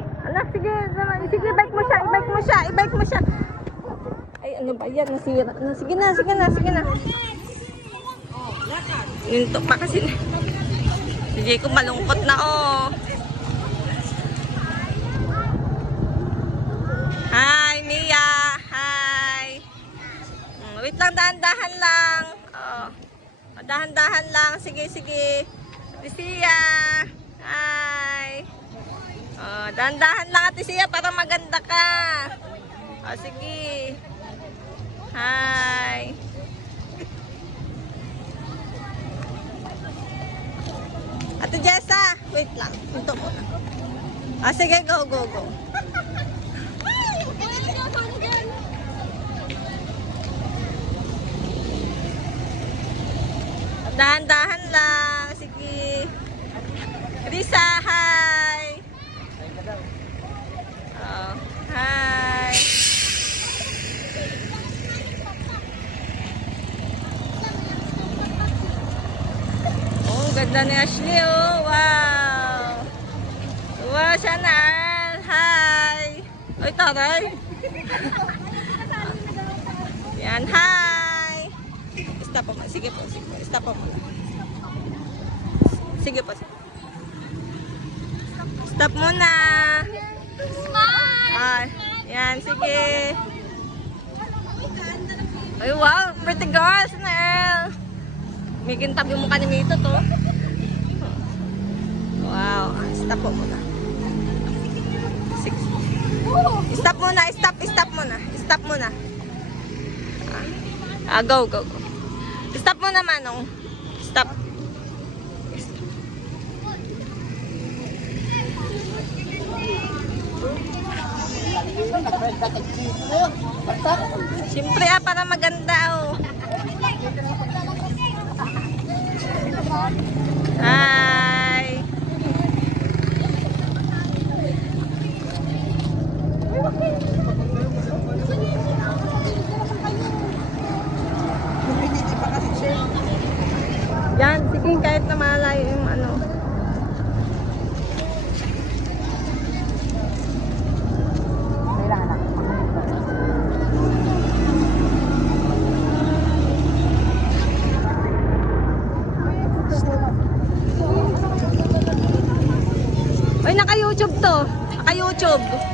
Anak, sige naman. Sige, i-bike mo siya. I-bike mo siya. I-bike mo siya. Ay, ano ba yan? Nasira. Sige na, sige na, sige na. Ninto pa kasi. Si Jacob malungkot na, oh. Hi, Mia. Hi. Wait lang, dahan-dahan lang. Oh. Dahan-dahan lang. Sige, sige. Lucia. Hi. Oh, dahan-dahan lang, Ate Sia, para maganda ka. Oh, sige. Hi. Ate Jessa, wait lang. Ito muna. Ah, sige, go, go, go. Dahan-dahan lang. Sige. Risa, hi. Oh, hi. Oh, ganda ni Ashley, oh. Wow. Wow, Chanel. Hi. Oy, taray. Yan, hi. Stop po. Sige po, sige po. Stop po. Sige po. Stop muna. Ah, yan, sige. Ay, wow, pretty girl, Chanel. May kintab yung mukha ni Mito to. Wow, stop po muna. Stop muna, stop muna. Stop muna. Go, go, go. Stop muna, Manong. Stop. Siyempre, para maganda, oh. Hi. Yan, sige, kahit na malayo yung ano. Oy, naka-YouTube to. Naka-YouTube.